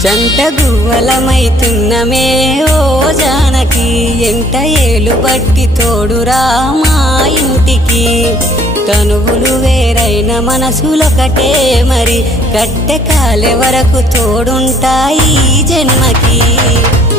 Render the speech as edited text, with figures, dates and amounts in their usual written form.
జంట గువ్వలమైతున్నమే ఓ జానకి ఎంట ఏలు బట్టి తోడురా మా ఇంటికి తనువులు వేరైన మనసులొకటే మరి కట్టె కాలే వరకు తోడుంటాయి జన్మకి